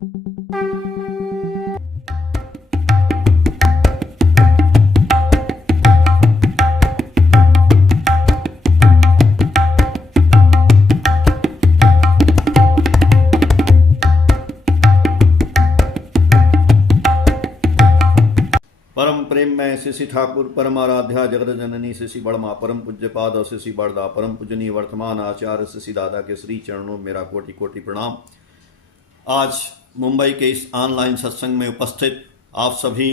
परम प्रेम में श्री ठाकुर परम आराध्या जगत जननी श्री बड़मा परम पूज्य पाद और श्री बड़दा परम पूजनीय वर्तमान आचार्य श्री दादा के श्री चरणों में मेरा कोटि कोटि प्रणाम। आज मुंबई के इस ऑनलाइन सत्संग में उपस्थित आप सभी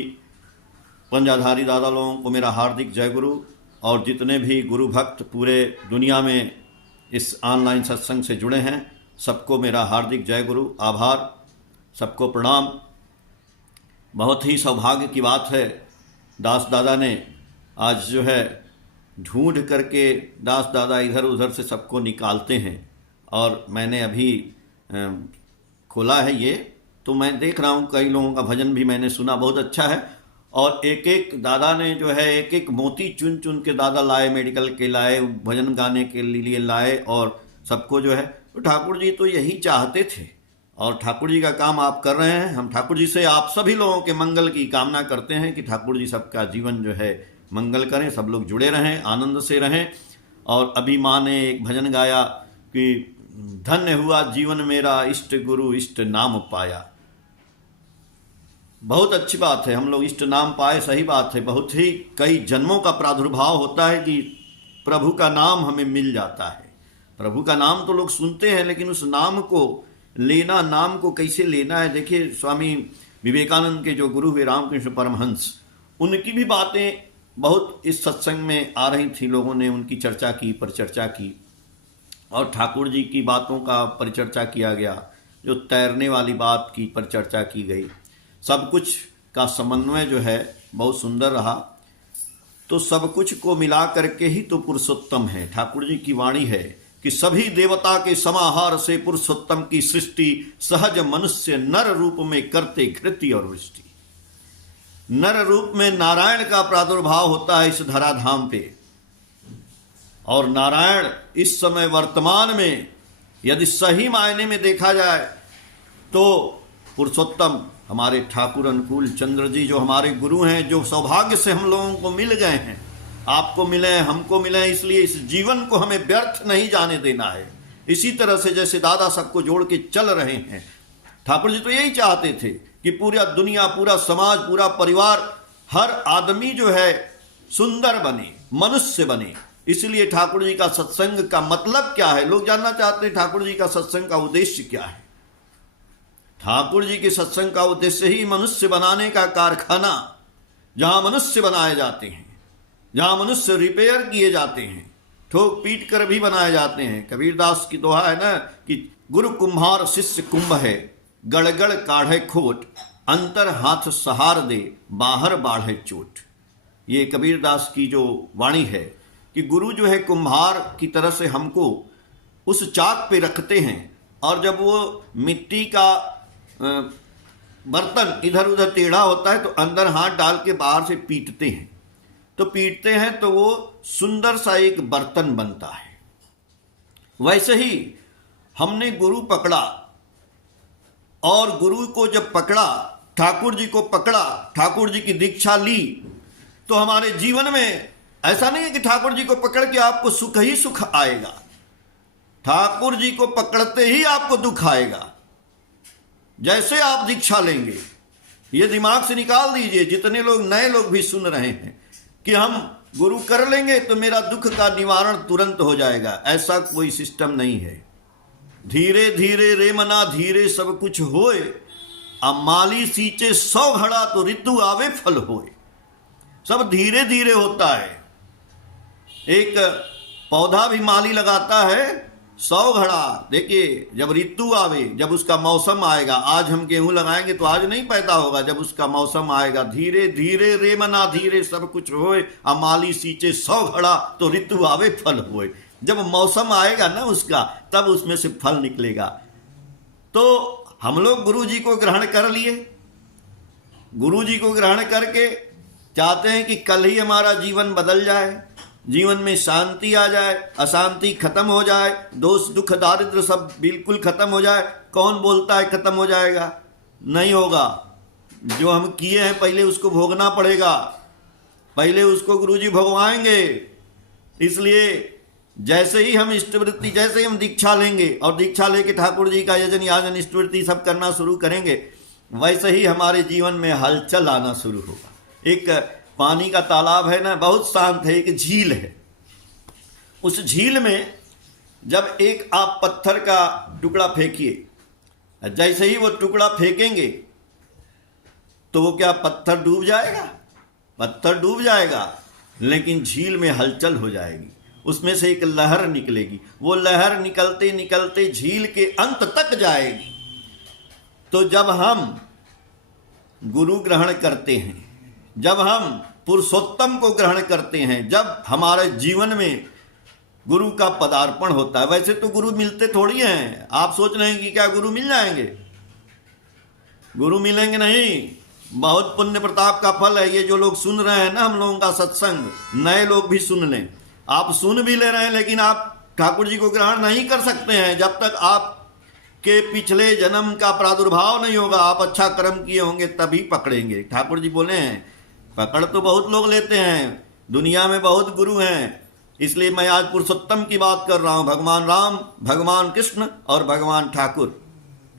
पंजाधारी दादा लोगों को मेरा हार्दिक जय गुरु, और जितने भी गुरु भक्त पूरे दुनिया में इस ऑनलाइन सत्संग से जुड़े हैं सबको मेरा हार्दिक जय गुरु, आभार, सबको प्रणाम। बहुत ही सौभाग्य की बात है, दास दादा ने आज जो है ढूंढ करके दास दादा इधर उधर से सबको निकालते हैं, और मैंने अभी खोला है ये, तो मैं देख रहा हूँ कई लोगों का भजन भी मैंने सुना, बहुत अच्छा है। और एक एक दादा ने जो है एक एक मोती चुन चुन के दादा लाए, मेडिकल के लाए, भजन गाने के लिए लाए, और सबको जो है, तो ठाकुर जी तो यही चाहते थे और ठाकुर जी का काम आप कर रहे हैं। हम ठाकुर जी से आप सभी लोगों के मंगल की कामना करते हैं कि ठाकुर जी सबका जीवन जो है मंगल करें, सब लोग जुड़े रहें, आनंद से रहें। और अभी माँ ने एक भजन गाया कि धन्य हुआ जीवन मेरा, इष्ट गुरु इष्ट नाम पाया। बहुत अच्छी बात है, हम लोग इष्ट नाम पाए, सही बात है। बहुत ही कई जन्मों का प्रादुर्भाव होता है कि प्रभु का नाम हमें मिल जाता है। प्रभु का नाम तो लोग सुनते हैं, लेकिन उस नाम को लेना, नाम को कैसे लेना है। देखिए स्वामी विवेकानंद के जो गुरु हुए रामकृष्ण परमहंस, उनकी भी बातें बहुत इस सत्संग में आ रही थी, लोगों ने उनकी चर्चा की, परिचर्चा की, और ठाकुर जी की बातों का परिचर्चा किया गया, जो तैरने वाली बात की परिचर्चा की गई। सब कुछ का समन्वय जो है बहुत सुंदर रहा। तो सब कुछ को मिला करके ही तो पुरुषोत्तम है। ठाकुर जी की वाणी है कि सभी देवता के समाहार से पुरुषोत्तम की सृष्टि, सहज मनुष्य नर रूप में करते कृति और वृष्टि। नर रूप में नारायण का प्रादुर्भाव होता है इस धराधाम पे, और नारायण इस समय वर्तमान में यदि सही मायने में देखा जाए तो पुरुषोत्तम हमारे ठाकुर अनुकूल चंद्र जी, जो हमारे गुरु हैं, जो सौभाग्य से हम लोगों को मिल गए हैं, आपको मिले, हमको मिले, इसलिए इस जीवन को हमें व्यर्थ नहीं जाने देना है। इसी तरह से जैसे दादा सबको जोड़ के चल रहे हैं, ठाकुर जी तो यही चाहते थे कि पूरा दुनिया, पूरा समाज, पूरा परिवार, हर आदमी जो है सुंदर बने, मनुष्य बने। इसलिए ठाकुर जी का सत्संग का मतलब क्या है, लोग जानना चाहते हैं। ठाकुर जी का सत्संग का उद्देश्य क्या है? ठाकुर जी के सत्संग का उद्देश्य ही मनुष्य बनाने का कारखाना, जहां मनुष्य बनाए जाते हैं, जहां मनुष्य रिपेयर किए जाते हैं, ठोक पीट कर भी बनाए जाते हैं। कबीरदास की दोहा है ना कि गुरु कुम्हार शिष्य कुंभ है, गड़गड़ काढ़े खोट, अंतर हाथ सहार दे, बाहर बाढ़े चोट। ये कबीरदास की जो वाणी है कि गुरु जो है कुम्हार की तरह से हमको उस चाक पे रखते हैं, और जब वो मिट्टी का बर्तन इधर उधर टेढ़ा होता है तो अंदर हाथ डाल के बाहर से पीटते हैं, तो पीटते हैं तो वो सुंदर सा एक बर्तन बनता है। वैसे ही हमने गुरु पकड़ा, और गुरु को जब पकड़ा, ठाकुर जी को पकड़ा, ठाकुर जी की दीक्षा ली, तो हमारे जीवन में ऐसा नहीं है कि ठाकुर जी को पकड़ के आपको सुख ही सुख आएगा। ठाकुर जी को पकड़ते ही आपको दुख आएगा। जैसे आप दीक्षा लेंगे, ये दिमाग से निकाल दीजिए, जितने लोग नए लोग भी सुन रहे हैं कि हम गुरु कर लेंगे तो मेरा दुख का निवारण तुरंत हो जाएगा, ऐसा कोई सिस्टम नहीं है। धीरे धीरे रे मना धीरे सब कुछ होए, अब माली सींचे 100 घड़ा तो ऋतु आवे फल होए। सब धीरे धीरे होता है। एक पौधा भी माली लगाता है 100 घड़ा, देखिए जब ऋतु आवे, जब उसका मौसम आएगा, आज हम गेहूं लगाएंगे तो आज नहीं पैदा होगा, जब उसका मौसम आएगा। धीरे धीरे रे मना धीरे सब कुछ होए, अमाली सींचे 100 घड़ा तो ऋतु आवे फल होए। जब मौसम आएगा ना उसका, तब उसमें से फल निकलेगा। तो हम लोग गुरु जी को ग्रहण कर लिए, गुरु जी को ग्रहण करके चाहते हैं कि कल ही हमारा जीवन बदल जाए, जीवन में शांति आ जाए, अशांति खत्म हो जाए, दोष दुख दारिद्र सब बिल्कुल खत्म हो जाए। कौन बोलता है खत्म हो जाएगा? नहीं होगा। जो हम किए हैं पहले उसको भोगना पड़ेगा, पहले उसको गुरुजी भगवाएंगे। इसलिए जैसे ही हम इष्टवृत्ति, जैसे ही हम दीक्षा लेंगे और दीक्षा लेके ठाकुर जी का यजन याजन इष्टवृत्ति सब करना शुरू करेंगे, वैसे ही हमारे जीवन में हलचल आना शुरू होगा। एक पानी का तालाब है ना, बहुत शांत है, एक झील है। उस झील में जब एक आप पत्थर का टुकड़ा फेंकिए, जैसे ही वो टुकड़ा फेंकेंगे तो वो क्या पत्थर डूब जाएगा? पत्थर डूब जाएगा, लेकिन झील में हलचल हो जाएगी, उसमें से एक लहर निकलेगी। वो लहर निकलते निकलते झील के अंत तक जाएगी। तो जब हम गुरु ग्रहण करते हैं, जब हम पुरुषोत्तम को ग्रहण करते हैं, जब हमारे जीवन में गुरु का पदार्पण होता है, वैसे तो गुरु मिलते थोड़ी हैं। आप सोच रहे हैं कि क्या गुरु मिल जाएंगे? गुरु मिलेंगे नहीं। बहुत पुण्य प्रताप का फल है ये जो लोग सुन रहे हैं ना हम लोगों का सत्संग, नए लोग भी सुन लें। आप सुन भी ले रहे हैं, लेकिन आप ठाकुर जी को ग्रहण नहीं कर सकते हैं जब तक आपके पिछले जन्म का प्रादुर्भाव नहीं होगा। आप अच्छा कर्म किए होंगे तभी पकड़ेंगे। ठाकुर जी बोले हैं पकड़ तो बहुत लोग लेते हैं, दुनिया में बहुत गुरु हैं। इसलिए मैं आज पुरुषोत्तम की बात कर रहा हूं, भगवान राम, भगवान कृष्ण और भगवान ठाकुर।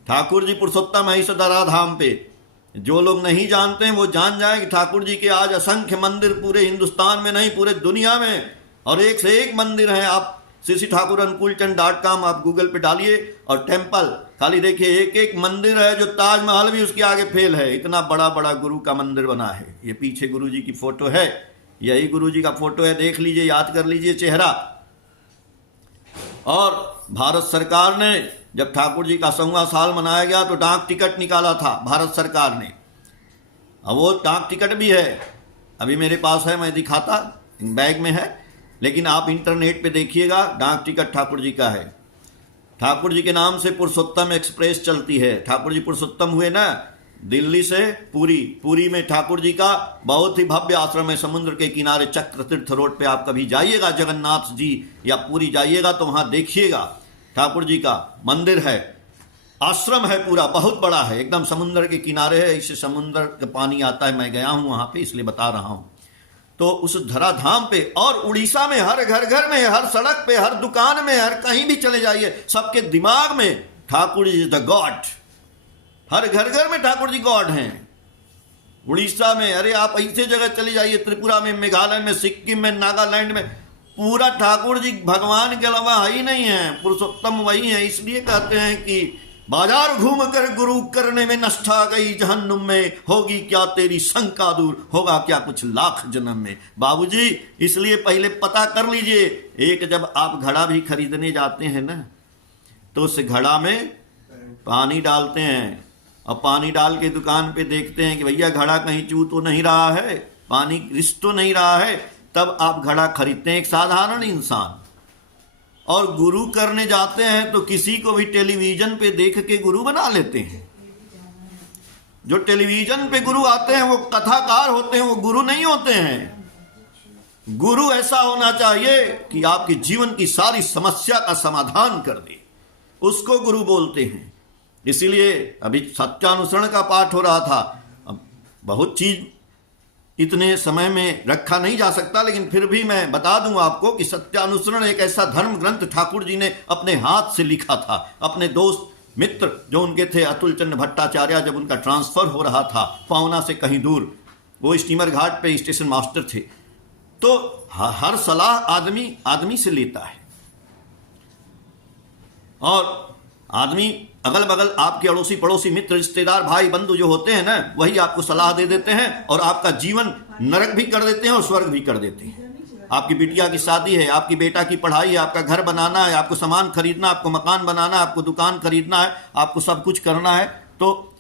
ठाकुर जी पुरुषोत्तम है इस धराधाम पे। जो लोग नहीं जानते हैं वो जान जाए कि ठाकुर जी के आज असंख्य मंदिर पूरे हिंदुस्तान में नहीं पूरे दुनिया में, और एक से एक मंदिर हैं। आप cc-thakur-anukulchand.com आप गूगल पे डालिए और टेम्पल खाली देखिए, एक एक मंदिर है जो ताजमहल भी उसके आगे फेल है। इतना बड़ा बड़ा गुरु का मंदिर बना है। ये पीछे गुरु जी की फोटो है, यही गुरु जी का फोटो है, देख लीजिए, याद कर लीजिए चेहरा। और भारत सरकार ने जब ठाकुर जी का 100वां साल मनाया गया तो डाक टिकट निकाला था भारत सरकार ने। अब वो डाक टिकट भी है, अभी मेरे पास है, मैं दिखाता, बैग में है, लेकिन आप इंटरनेट पे देखिएगा, डाक टिकट ठाकुर जी का है। ठाकुर जी के नाम से पुरुषोत्तम एक्सप्रेस चलती है। ठाकुर जी पुरुषोत्तम हुए ना, दिल्ली से पुरी, पुरी में ठाकुर जी का बहुत ही भव्य आश्रम है, समुद्र के किनारे चक्र तीर्थ रोड पे। आप कभी जाइएगा जगन्नाथ जी या पुरी जाइएगा तो वहां देखिएगा ठाकुर जी का मंदिर है, आश्रम है, पूरा बहुत बड़ा है, एकदम समुद्र के किनारे है। इससे समुद्र का पानी आता है, मैं गया हूं वहां पे इसलिए बता रहा हूं। तो उस धराधाम पे और उड़ीसा में हर घर घर में, हर सड़क पे, हर दुकान में, हर कहीं भी चले जाइए, सबके दिमाग में Thakur ji is the God. हर घर घर में ठाकुर जी गॉड हैं। उड़ीसा में, अरे आप ऐसे जगह चले जाइए, त्रिपुरा में, मेघालय में, सिक्किम में, नागालैंड में, पूरा ठाकुर जी भगवान के अलावा है ही नहीं है, पुरुषोत्तम वही है। इसलिए कहते हैं कि बाजार घूम कर गुरु करने में नष्टा गई जहन्नुम में, होगी क्या तेरी शंका दूर, होगा क्या कुछ लाख जन्म में। बाबूजी इसलिए पहले पता कर लीजिए। एक जब आप घड़ा भी खरीदने जाते हैं ना, तो उस घड़ा में पानी डालते हैं और पानी डाल के दुकान पे देखते हैं कि भैया घड़ा कहीं चू तो नहीं रहा है, पानी रिस तो नहीं रहा है, तब आप घड़ा खरीदते हैं, एक साधारण इंसान। और गुरु करने जाते हैं तो किसी को भी टेलीविजन पे देख के गुरु बना लेते हैं। जो टेलीविजन पे गुरु आते हैं वो कथाकार होते हैं, वो गुरु नहीं होते हैं। गुरु ऐसा होना चाहिए कि आपके जीवन की सारी समस्या का समाधान कर दे, उसको गुरु बोलते हैं। इसीलिए अभी सत्यानुसरण का पाठ हो रहा था। अब बहुत चीज इतने समय में रखा नहीं जा सकता, लेकिन फिर भी मैं बता दूं आपको कि सत्यानुसरण एक ऐसा धर्म ग्रंथ ठाकुर जी ने अपने हाथ से लिखा था। अपने दोस्त मित्र जो उनके थे, अतुल चंद्र भट्टाचार्य, जब उनका ट्रांसफर हो रहा था पावना से कहीं दूर, वो स्टीमर घाट पे स्टेशन मास्टर थे, तो हर सलाह आदमी से लेता है। और आदमी अगल बगल आपके अड़ोसी पड़ोसी मित्र रिश्तेदार भाई बंधु जो होते हैं ना, वही आपको सलाह दे देते हैं और आपका जीवन नरक भी कर देते हैं और स्वर्ग भी कर देते हैं। आपकी बिटिया की शादी है, आपकी बेटा की पढ़ाई है, आपका घर बनाना है, आपको सामान खरीदना, आपको मकान बनाना, आपको दुकान खरीदना है, आपको सब कुछ करना है, तो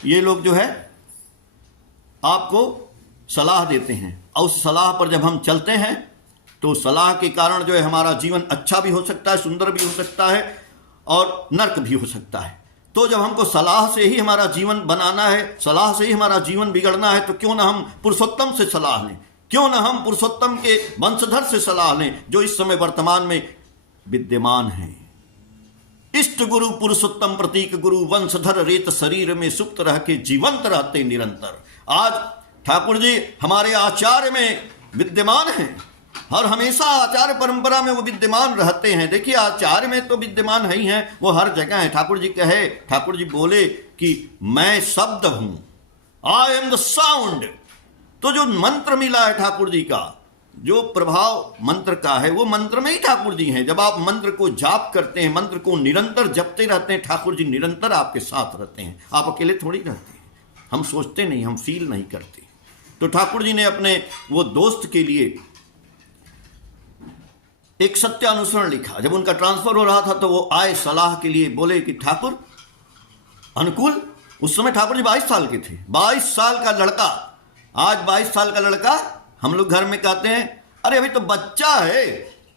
ये लोग जो है आपको सलाह देते हैं। और उस सलाह पर जब हम चलते हैं तो सलाह के कारण जो है हमारा जीवन अच्छा भी हो सकता है, सुंदर भी हो सकता है और नर्क भी हो सकता है। तो जब हमको सलाह से ही हमारा जीवन बनाना है, सलाह से ही हमारा जीवन बिगड़ना है, तो क्यों ना हम पुरुषोत्तम से सलाह लें, क्यों ना हम पुरुषोत्तम के वंशधर से सलाह लें जो इस समय वर्तमान में विद्यमान हैं। इष्ट गुरु पुरुषोत्तम प्रतीक गुरु वंशधर रेत शरीर में सुप्त रह के जीवंत रहते निरंतर। आज ठाकुर जी हमारे आचार्य में विद्यमान हैं और हमेशा आचार्य परंपरा में वो विद्यमान रहते हैं। देखिए आचार्य में तो विद्यमान है ही हैं, वो हर जगह है। ठाकुर जी बोले कि मैं शब्द हूं, आई एम द साउंड। तो जो मंत्र मिला है ठाकुर जी का, जो प्रभाव मंत्र का है, वो मंत्र में ही ठाकुर जी हैं। जब आप मंत्र को जाप करते हैं, मंत्र को निरंतर जपते रहते हैं, ठाकुर जी निरंतर आपके साथ रहते हैं। आप अकेले थोड़ी रहते हैं, हम सोचते नहीं, हम फील नहीं करते। तो ठाकुर जी ने अपने वो दोस्त के लिए एक सत्यानुसरण लिखा। जब उनका ट्रांसफर हो रहा था तो वो आए सलाह के लिए, बोले कि ठाकुर अनुकूल, उस समय ठाकुर जी 22 साल के थे, 22 साल का लड़का, आज 22 साल का लड़का, हम लोग घर में कहते हैं अरे अभी तो बच्चा है,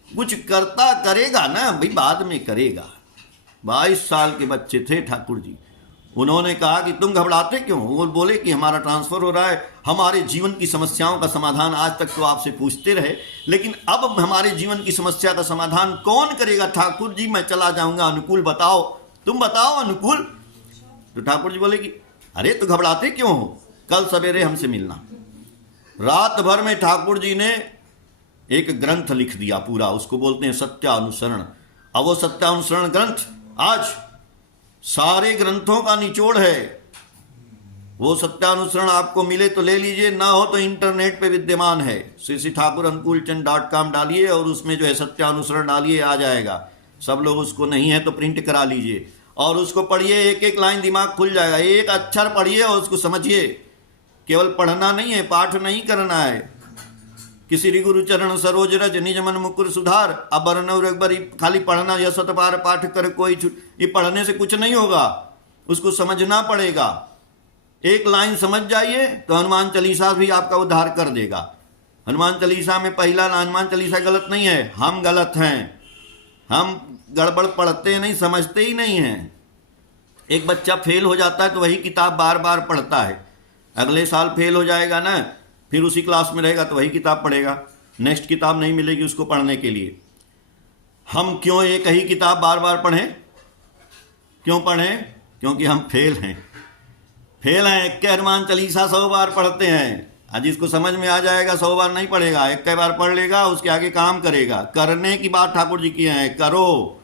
कुछ करता करेगा ना भाई, बाद में करेगा। 22 साल के बच्चे थे ठाकुर जी। उन्होंने कहा कि तुम घबराते क्यों? वो बोले कि हमारा ट्रांसफर हो रहा है, हमारे जीवन की समस्याओं का समाधान आज तक तो आपसे पूछते रहे, लेकिन अब हमारे जीवन की समस्या का समाधान कौन करेगा? ठाकुर जी मैं चला जाऊंगा, अनुकूल बताओ, तुम बताओ अनुकूल। तो ठाकुर जी बोले कि अरे तो घबराते क्यों हो, कल सवेरे हमसे मिलना। रात भर में ठाकुर जी ने एक ग्रंथ लिख दिया पूरा, उसको बोलते हैं सत्यानुसरण। अब वो सत्यानुसरण ग्रंथ आज सारे ग्रंथों का निचोड़ है। वो सत्यानुसरण आपको मिले तो ले लीजिए, ना हो तो इंटरनेट पे विद्यमान है। श्री ठाकुर अनुकूलचंद.com डालिए और उसमें जो है सत्यानुसरण डालिए, आ जाएगा। सब लोग उसको नहीं है तो प्रिंट करा लीजिए और उसको पढ़िए, एक एक लाइन दिमाग खुल जाएगा। एक अक्षर पढ़िए और उसको समझिए। केवल पढ़ना नहीं है, पाठ नहीं करना है। कि श्री गुरु चरण सरोज रज निज मन मुकुर सुधार, अब बरनौर खाली पढ़ना, यह सतबार पाठ कर कोई छूट, ये पढ़ने से कुछ नहीं होगा, उसको समझना पड़ेगा। एक लाइन समझ जाइए तो हनुमान चालीसा भी आपका उद्धार कर देगा। हनुमान चालीसा में पहला हनुमान चालीसा गलत नहीं है, हम गलत हैं, हम गड़बड़ पढ़ते नहीं, समझते ही नहीं हैं। एक बच्चा फेल हो जाता है तो वही किताब बार बार पढ़ता है, अगले साल फेल हो जाएगा ना, फिर उसी क्लास में रहेगा तो वही किताब पढ़ेगा, नेक्स्ट किताब नहीं मिलेगी उसको पढ़ने के लिए। हम क्यों एक ही किताब बार बार पढ़ें? क्यों पढ़ें? क्योंकि हम फेल हैं। एक हनुमान चालीसा 100 बार पढ़ते हैं, आज इसको समझ में आ जाएगा, 100 बार नहीं पढ़ेगा, एक बार पढ़ लेगा, उसके आगे काम करेगा। करने की बात ठाकुर जी की है, करो,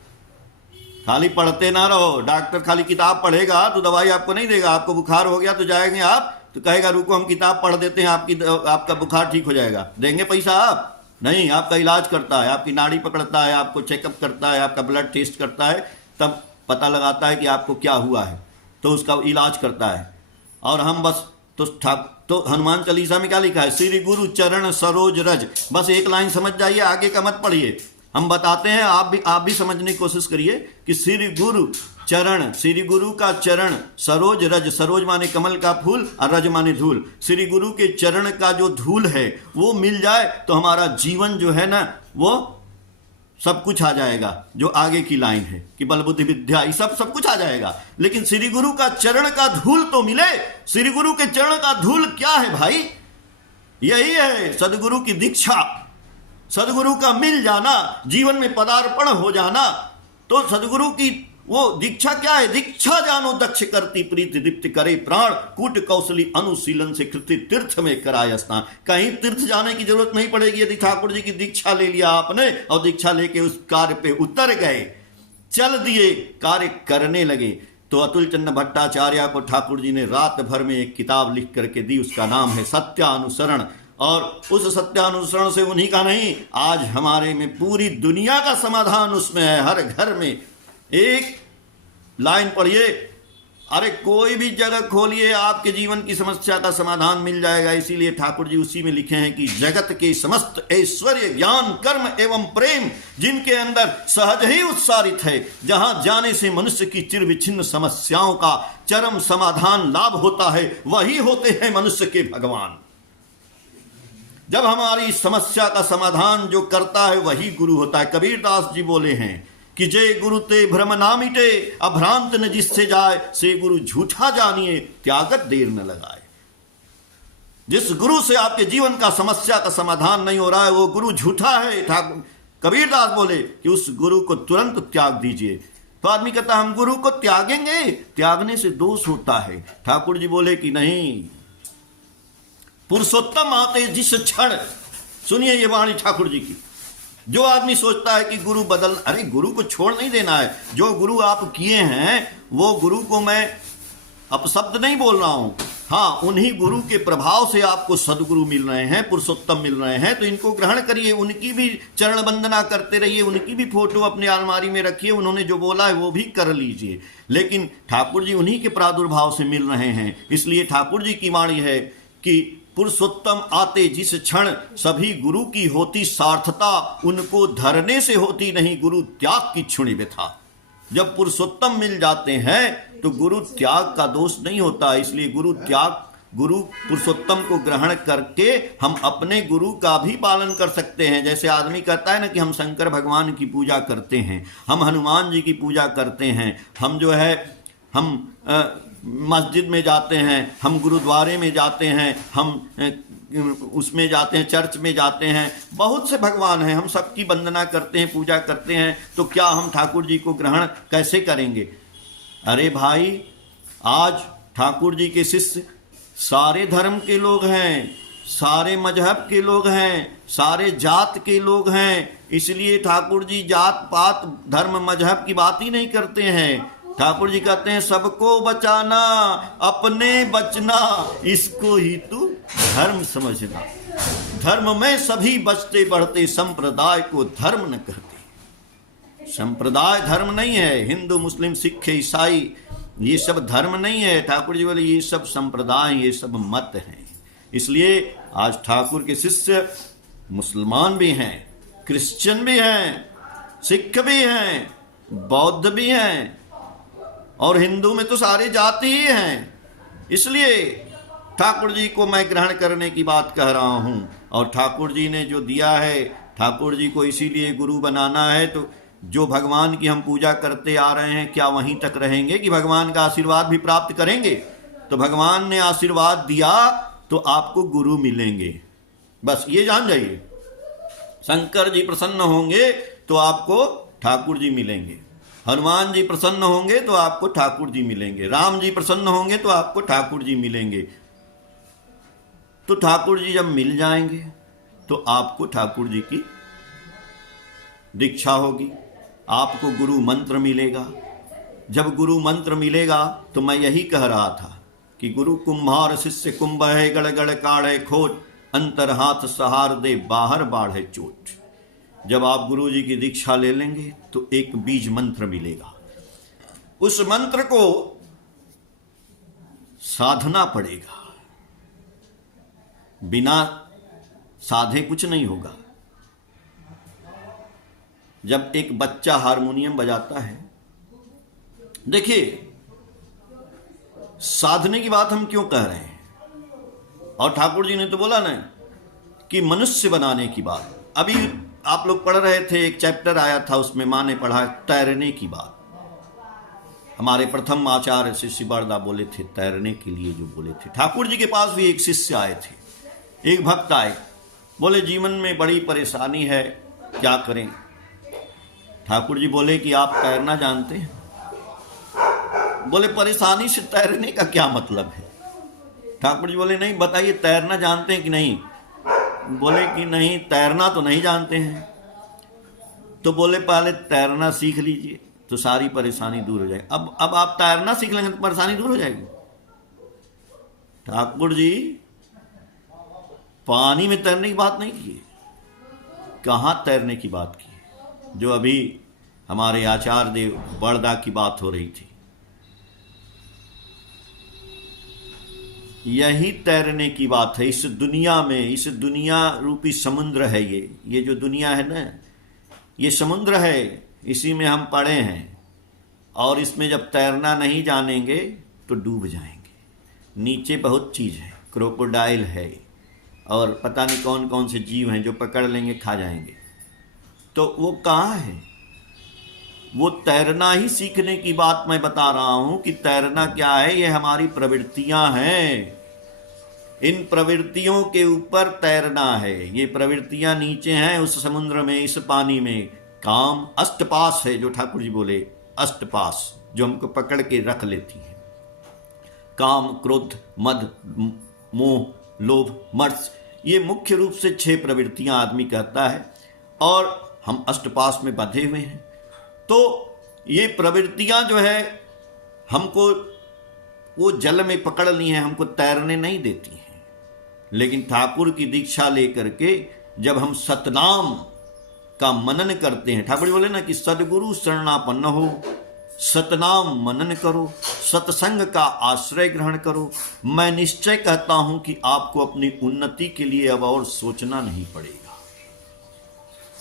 खाली पढ़ते ना रहो। डॉक्टर खाली किताब पढ़ेगा तो दवाई आपको नहीं देगा। आपको बुखार हो गया तो जाएंगे आप तो कहेगा रुको हम किताब पढ़ देते हैं, आपका बुखार ठीक हो जाएगा। देंगे पैसा आप? नहीं, आपका इलाज करता है, आपकी नाड़ी पकड़ता है, आपको चेकअप करता है, आपका ब्लड टेस्ट करता है, तब पता लगाता है कि आपको क्या हुआ है, तो उसका इलाज करता है। और हम बस तो हनुमान चालीसा में क्या लिखा है? श्री गुरु चरण सरोज रज, बस एक लाइन समझ जाइए, आगे का मत पढ़िए। हम बताते हैं, आप भी समझने की कोशिश करिए कि श्री गुरु चरण, श्री गुरु का चरण सरोज रज, सरोज माने कमल का फूल और रज माने धूल। श्री गुरु के चरण का जो धूल है वो मिल जाए तो हमारा जीवन जो है ना, वो सब कुछ आ जाएगा। जो आगे की लाइन है कि बल बुद्धि विद्या, ये सब कुछ आ जाएगा। लेकिन श्री गुरु का चरण का धूल तो मिले। श्री गुरु के चरण का धूल क्या है भाई? यही है सदगुरु की दीक्षा, सदगुरु का मिल जाना, जीवन में पदार्पण हो जाना। तो सदगुरु की वो दीक्षा क्या है? दीक्षा जानो दक्ष करती प्रीति दीप्त करे प्राण, कूट कौशली अनुशीलन से कृति तीर्थ में कराय स्नान। कहीं तीर्थ जाने की जरूरत नहीं पड़ेगी यदि ठाकुर जी की दीक्षा ले लिया आपने और दीक्षा लेके उस कार्य पे उतर गए, चल दिए, कार्य करने लगे। तो अतुल चंद्र भट्टाचार्य को ठाकुर जी ने रात भर में एक किताब लिख करके दी, उसका नाम है सत्यानुसरण। और उस सत्यानुसरण से उन्हीं का नहीं, आज हमारे में पूरी दुनिया का समाधान उसमें है। हर घर में एक लाइन पढ़िए, अरे कोई भी जगह खोलिए, आपके जीवन की समस्या का समाधान मिल जाएगा। इसीलिए ठाकुर जी उसी में लिखे हैं कि जगत के समस्त ऐश्वर्य ज्ञान कर्म एवं प्रेम जिनके अंदर सहज ही उत्सारित है, जहां जाने से मनुष्य की चिरविच्छिन्न समस्याओं का चरम समाधान लाभ होता है, वही होते हैं मनुष्य के भगवान। जब हमारी समस्या का समाधान जो करता है वही गुरु होता है। कबीरदास जी बोले हैं कि जय गुरु ते भ्रम ना मिटे, अभ्रांत न जिससे जाए, से गुरु झूठा जानिए, त्यागत देर न लगाए। जिस गुरु से आपके जीवन का समस्या का समाधान नहीं हो रहा है वो गुरु झूठा है। ठाकुर कबीरदास बोले कि उस गुरु को तुरंत त्याग दीजिए। तो आदमी कहता हम गुरु को त्यागेंगे, त्यागने से दोष होता है। ठाकुर जी बोले कि नहीं, पुरुषोत्तम आते जिस क्षण, सुनिए ये वाणी ठाकुर जी की, जो आदमी सोचता है कि गुरु बदल, अरे गुरु को छोड़ नहीं देना है। जो गुरु आप किए हैं वो गुरु को मैं अपशब्द नहीं बोल रहा हूं, हाँ उन्हीं गुरु के प्रभाव से आपको सदगुरु मिल रहे हैं, पुरुषोत्तम मिल रहे हैं, तो इनको ग्रहण करिए, उनकी भी चरण वंदना करते रहिए, उनकी भी फोटो अपने अलमारी में रखिए, उन्होंने जो बोला है वो भी कर लीजिए। लेकिन ठाकुर जी उन्हीं के प्रादुर्भाव से मिल रहे हैं, इसलिए ठाकुर जी की वाणी है कि पुरुषोत्तम आते जिस क्षण, सभी गुरु की होती सार्थता, उनको धरने से होती नहीं, गुरु त्याग की क्षुणि व्यथा। जब पुरुषोत्तम मिल जाते हैं तो गुरु त्याग का दोष नहीं होता। इसलिए गुरु त्याग, गुरु पुरुषोत्तम को ग्रहण करके हम अपने गुरु का भी पालन कर सकते हैं। जैसे आदमी कहता है ना कि हम शंकर भगवान की पूजा करते हैं, हम हनुमान जी की पूजा करते हैं, हम जो है हम मस्जिद में जाते हैं, हम गुरुद्वारे में जाते हैं, हम उसमें जाते हैं, चर्च में जाते हैं, बहुत से भगवान हैं, हम सबकी वंदना करते हैं, पूजा करते हैं, तो क्या हम ठाकुर जी को ग्रहण कैसे करेंगे? अरे भाई, आज ठाकुर जी के शिष्य सारे धर्म के लोग हैं, सारे मजहब के लोग हैं, सारे जात के लोग हैं। इसलिए ठाकुर जी जात पात धर्म मजहब की बात ही नहीं करते हैं। ठाकुर जी कहते हैं सबको बचाना, अपने बचना, इसको ही तू धर्म समझना। धर्म में सभी बचते बढ़ते, संप्रदाय को धर्म न कहते। संप्रदाय धर्म नहीं है, हिंदू मुस्लिम सिख ईसाई ये सब धर्म नहीं है। ठाकुर जी बोले ये सब संप्रदाय, ये सब मत हैं। इसलिए आज ठाकुर के शिष्य मुसलमान भी हैं, क्रिश्चियन भी हैं, सिख भी हैं, बौद्ध भी हैं, और हिंदू में तो सारे जाति ही हैं। इसलिए ठाकुर जी को मैं ग्रहण करने की बात कह रहा हूं। और ठाकुर जी ने जो दिया है, ठाकुर जी को इसीलिए गुरु बनाना है। तो जो भगवान की हम पूजा करते आ रहे हैं, क्या वहीं तक रहेंगे कि भगवान का आशीर्वाद भी प्राप्त करेंगे? तो भगवान ने आशीर्वाद दिया तो आपको गुरु मिलेंगे, बस ये जान जाइए। शंकर जी प्रसन्न होंगे तो आपको ठाकुर जी मिलेंगे, हनुमान जी प्रसन्न होंगे तो आपको ठाकुर जी मिलेंगे, राम जी प्रसन्न होंगे तो आपको ठाकुर जी मिलेंगे। तो ठाकुर जी जब मिल जाएंगे तो आपको ठाकुर जी की दीक्षा होगी, आपको गुरु मंत्र मिलेगा। जब गुरु मंत्र मिलेगा तो मैं यही कह रहा था कि गुरु कुम्हार शिष्य कुंभ है, गड़ गड़ काढ़े खोट, अंतर हाथ सहार दे, बाहर बाढ़े चोट। जब आप गुरु जी की दीक्षा ले लेंगे तो एक बीज मंत्र मिलेगा, उस मंत्र को साधना पड़ेगा, बिना साधे कुछ नहीं होगा। जब एक बच्चा हारमोनियम बजाता है, देखिए साधने की बात हम क्यों कह रहे हैं, और ठाकुर जी ने तो बोला ना कि मनुष्य बनाने की बात। अभी आप लोग पढ़ रहे थे, एक चैप्टर आया था, उसमें माँ ने पढ़ा तैरने की बात। हमारे प्रथम आचार्य शिष्य बरदा बोले थे तैरने के लिए, जो बोले थे। ठाकुर जी के पास भी एक शिष्य आए थे, एक भक्त आए, बोले जीवन में बड़ी परेशानी है, क्या करें? ठाकुर जी बोले कि आप तैरना जानते हैं? बोले परेशानी से तैरने का क्या मतलब है? ठाकुर जी बोले नहीं, बताइए तैरना जानते हैं कि नहीं? बोले कि नहीं, तैरना तो नहीं जानते हैं। तो बोले पहले तैरना सीख लीजिए तो सारी परेशानी दूर हो जाएगी। अब आप तैरना सीख लेंगे तो परेशानी दूर हो जाएगी। ठाकुर जी पानी में तैरने की बात नहीं की, कहां तैरने की बात की, जो अभी हमारे आचार्य देव बड़दा की बात हो रही थी। यही तैरने की बात है इस दुनिया में। इस दुनिया रूपी समुद्र है ये जो दुनिया है ना, ये समुद्र है, इसी में हम पड़े हैं। और इसमें जब तैरना नहीं जानेंगे तो डूब जाएंगे। नीचे बहुत चीज़ है, क्रोकोडाइल है और पता नहीं कौन कौन से जीव हैं जो पकड़ लेंगे, खा जाएंगे। तो वो कहाँ है? वो तैरना ही सीखने की बात मैं बता रहा हूं कि तैरना क्या है। ये हमारी प्रवृत्तियां हैं, इन प्रवृत्तियों के ऊपर तैरना है। ये प्रवृत्तियां नीचे हैं उस समुद्र में, इस पानी में। काम अष्टपास है, जो ठाकुर जी बोले अष्टपास जो हमको पकड़ के रख लेती हैं। काम, क्रोध, मद, मोह, लोभ, मत्सर, ये मुख्य रूप से 6 प्रवृत्तियां आदमी कहता है और हम अष्टपास में बंधे हुए हैं। तो ये प्रवृत्तियां जो है हमको वो जल में पकड़ ली हैं, हमको तैरने नहीं देती हैं। लेकिन ठाकुर की दीक्षा लेकर के जब हम सतनाम का मनन करते हैं, ठाकुर जी बोले ना कि सदगुरु शरणापन्न हो, सतनाम मनन करो, सत्संग का आश्रय ग्रहण करो, मैं निश्चय कहता हूं कि आपको अपनी उन्नति के लिए अब और सोचना नहीं पड़ेगा।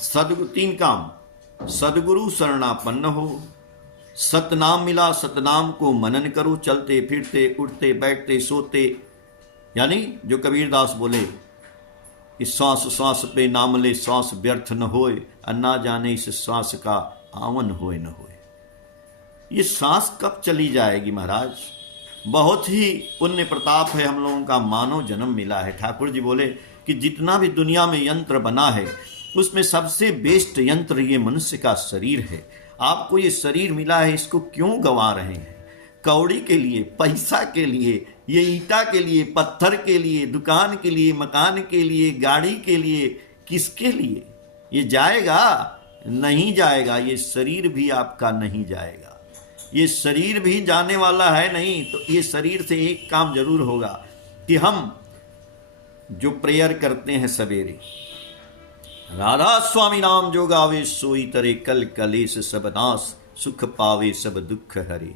सदगुरु 3 काम, सदगुरु शरणापन्न हो, सतनाम मिला, सतनाम को मनन करो, चलते फिरते उठते बैठते सोते, यानी जो कबीरदास बोले इस श्वास श्वास पे नाम ले श्वास व्यर्थ न होए, अन्ना जाने इस श्वास का आवन होए न होए। ये सांस कब चली जाएगी महाराज? बहुत ही पुण्य प्रताप है हम लोगों का, मानव जन्म मिला है। ठाकुर जी बोले कि जितना भी दुनिया में यंत्र बना है उसमें सबसे बेस्ट यंत्र ये मनुष्य का शरीर है। आपको ये शरीर मिला है, इसको क्यों गंवा रहे हैं? कौड़ी के लिए, पैसा के लिए, ये ईटा के लिए, पत्थर के लिए, दुकान के लिए, मकान के लिए, गाड़ी के लिए, किसके लिए? ये जाएगा? नहीं जाएगा। ये शरीर भी आपका नहीं जाएगा, ये शरीर भी जाने वाला है नहीं। तो ये शरीर से एक काम जरूर होगा कि हम जो प्रेयर करते हैं सवेरे, राधा स्वामी नाम जो गावे सोई तरे कल कलेश सब नाश, सुख पावे सब दुख हरे,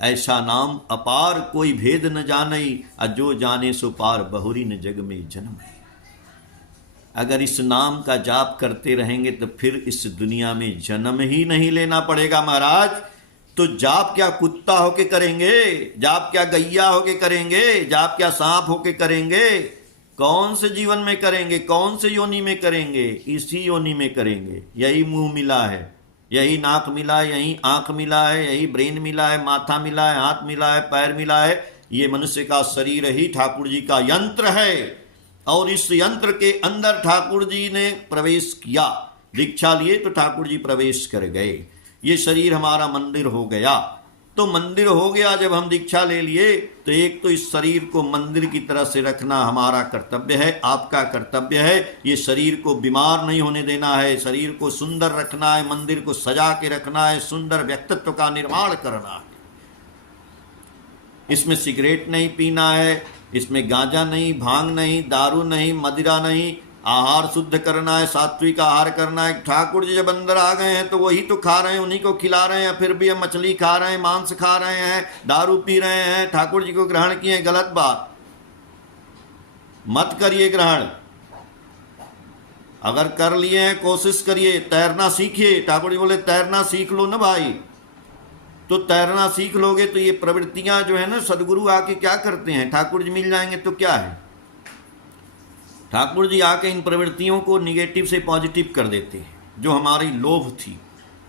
ऐसा नाम अपार कोई भेद न जानई, जो जाने सो पार बहुरी न जग में जन्म है। अगर इस नाम का जाप करते रहेंगे तो फिर इस दुनिया में जन्म ही नहीं लेना पड़ेगा महाराज। तो जाप क्या कुत्ता होके करेंगे? जाप क्या गैया होके करेंगे? जाप क्या सांप होके करेंगे? कौन से जीवन में करेंगे? कौन से योनि में करेंगे? इसी योनि में करेंगे। यही मुंह मिला है, यही नाक मिला है, यही आंख मिला है, यही ब्रेन मिला है, माथा मिला है, हाथ मिला है, पैर मिला है। ये मनुष्य का शरीर ही ठाकुर जी का यंत्र है और इस यंत्र के अंदर ठाकुर जी ने प्रवेश किया। दीक्षा लिए तो ठाकुर जी प्रवेश कर गए। ये शरीर हमारा मंदिर हो गया। तो मंदिर हो गया जब हम दीक्षा ले लिए, तो एक तो इस शरीर को मंदिर की तरह से रखना हमारा कर्तव्य है, आपका कर्तव्य है। ये शरीर को बीमार नहीं होने देना है, शरीर को सुंदर रखना है, मंदिर को सजा के रखना है, सुंदर व्यक्तित्व का निर्माण करना है। इसमें सिगरेट नहीं पीना है, इसमें गांजा नहीं, भांग नहीं, दारू नहीं, मदिरा नहीं, आहार शुद्ध करना है, सात्विक आहार करना है। ठाकुर जी जब अंदर आ गए हैं तो वही तो खा रहे हैं, उन्हीं को खिला रहे हैं। फिर भी हम मछली खा रहे हैं, मांस खा रहे हैं, दारू पी रहे हैं, ठाकुर जी को ग्रहण किए, गलत बात। मत करिए ग्रहण। अगर कर लिए हैं कोशिश करिए, तैरना सीखिए। ठाकुर जी बोले तैरना सीख लो ना भाई। तो तैरना सीख लोगे तो ये प्रवृत्तियां जो है ना, सदगुरु आके क्या करते हैं? ठाकुर जी मिल जाएंगे तो क्या है, ठाकुर जी आके इन प्रवृत्तियों को निगेटिव से पॉजिटिव कर देते हैं। जो हमारी लोभ थी,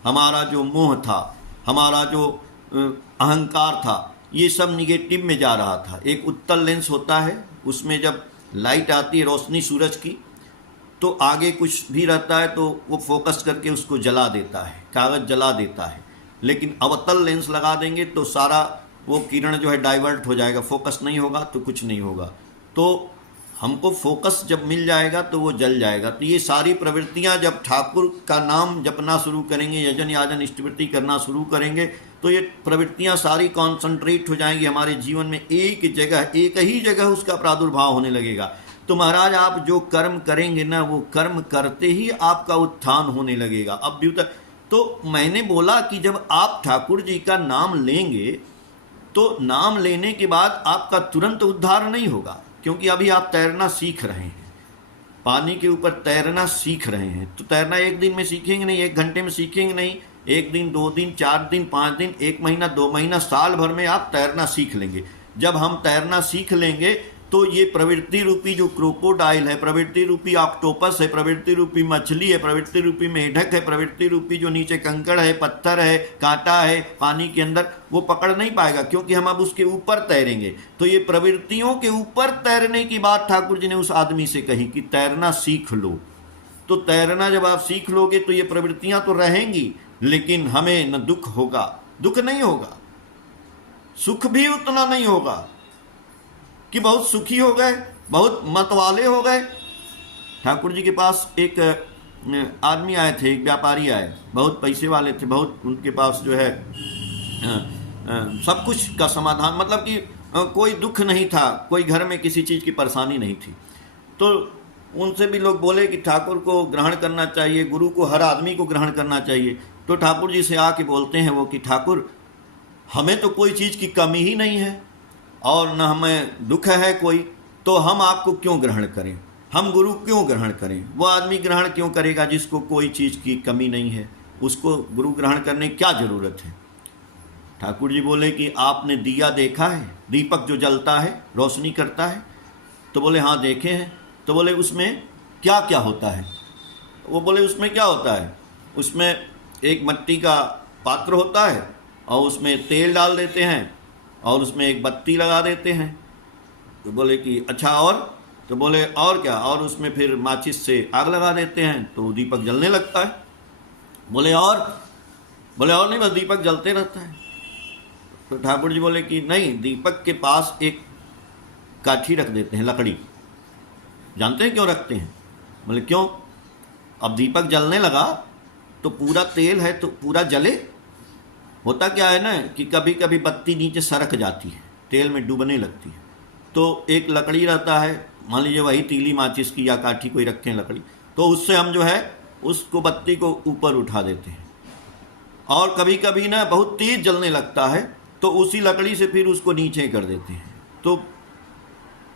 हमारा जो मोह था, हमारा जो अहंकार था, ये सब निगेटिव में जा रहा था। एक उत्तल लेंस होता है, उसमें जब लाइट आती है रोशनी सूरज की, तो आगे कुछ भी रहता है तो वो फोकस करके उसको जला देता है, कागज जला देता है। लेकिन अवतल लेंस लगा देंगे तो सारा वो किरण जो है डाइवर्ट हो जाएगा, फोकस नहीं होगा तो कुछ नहीं होगा। तो हमको फोकस जब मिल जाएगा तो वो जल जाएगा। तो ये सारी प्रवृत्तियां जब ठाकुर का नाम जपना शुरू करेंगे, यजन याजन इष्टवृत्ति करना शुरू करेंगे, तो ये प्रवृत्तियां सारी कॉन्सेंट्रेट हो जाएंगी हमारे जीवन में। एक जगह, एक ही जगह उसका प्रादुर्भाव होने लगेगा। तो महाराज आप जो कर्म करेंगे ना, वो कर्म करते ही आपका उत्थान होने लगेगा। अब भी तो मैंने बोला कि जब आप ठाकुर जी का नाम लेंगे तो नाम लेने के बाद आपका तुरंत उद्धार नहीं होगा, क्योंकि अभी आप तैरना सीख रहे हैं, पानी के ऊपर तैरना सीख रहे हैं। तो तैरना एक दिन में सीखेंगे नहीं, एक घंटे में सीखेंगे नहीं, एक दिन, 2 दिन, 4 दिन, 5 दिन, 1 महीना, 2 महीना, साल भर में आप तैरना सीख लेंगे। जब हम तैरना सीख लेंगे तो ये प्रवृत्ति रूपी जो क्रोकोडाइल है, प्रवृत्ति रूपी ऑक्टोपस है, प्रवृत्ति रूपी मछली है, प्रवृत्ति रूपी मेढक है, प्रवृत्ति रूपी जो नीचे कंकड़ है, पत्थर है, कांटा है पानी के अंदर, वो पकड़ नहीं पाएगा, क्योंकि हम अब उसके ऊपर तैरेंगे। तो ये प्रवृत्तियों के ऊपर तैरने की बात ठाकुर जी ने उस आदमी से कही कि तैरना सीख लो। तो तैरना जब आप सीख लोगे तो ये प्रवृत्तियां तो रहेंगी, लेकिन हमें न दुख होगा, दुख नहीं होगा, सुख भी उतना नहीं होगा कि बहुत सुखी हो गए, बहुत मतवाले हो गए। ठाकुर जी के पास एक आदमी आए थे, एक व्यापारी आए, बहुत पैसे वाले थे, बहुत उनके पास जो है सब कुछ का समाधान, मतलब कि कोई दुख नहीं था, कोई घर में किसी चीज़ की परेशानी नहीं थी। तो उनसे भी लोग बोले कि ठाकुर को ग्रहण करना चाहिए, गुरु को, हर आदमी को ग्रहण करना चाहिए। तो ठाकुर जी से आके बोलते हैं वो कि ठाकुर, हमें तो कोई चीज़ की कमी ही नहीं है और न हमें दुख है कोई, तो हम आपको क्यों ग्रहण करें, हम गुरु क्यों ग्रहण करें? वो आदमी ग्रहण क्यों करेगा जिसको कोई चीज़ की कमी नहीं है, उसको गुरु ग्रहण करने की क्या ज़रूरत है? ठाकुर जी बोले कि आपने दिया देखा है, दीपक जो जलता है रोशनी करता है? तो बोले हाँ देखे हैं। तो बोले उसमें क्या क्या होता है? वो बोले उसमें क्या होता है, उसमें एक मिट्टी का पात्र होता है और उसमें तेल डाल देते हैं और उसमें एक बत्ती लगा देते हैं। तो बोले कि अच्छा और? तो बोले और क्या, और उसमें फिर माचिस से आग लगा देते हैं तो दीपक जलने लगता है। बोले और? बोले और नहीं, बस दीपक जलते रहता है। तो ठाकुर जी बोले कि नहीं, दीपक के पास एक काठी रख देते हैं, लकड़ी। जानते हैं क्यों रखते हैं? बोले क्यों? अब दीपक जलने लगा तो पूरा तेल है तो पूरा जले। होता क्या है ना कि कभी कभी बत्ती नीचे सरक जाती है, तेल में डूबने लगती है, तो एक लकड़ी रहता है, मान लीजिए वही तीली माचिस की या काठी कोई रखे हैं लकड़ी, तो उससे हम जो है उसको बत्ती को ऊपर उठा देते हैं। और कभी कभी ना बहुत तेज जलने लगता है तो उसी लकड़ी से फिर उसको नीचे कर देते हैं, तो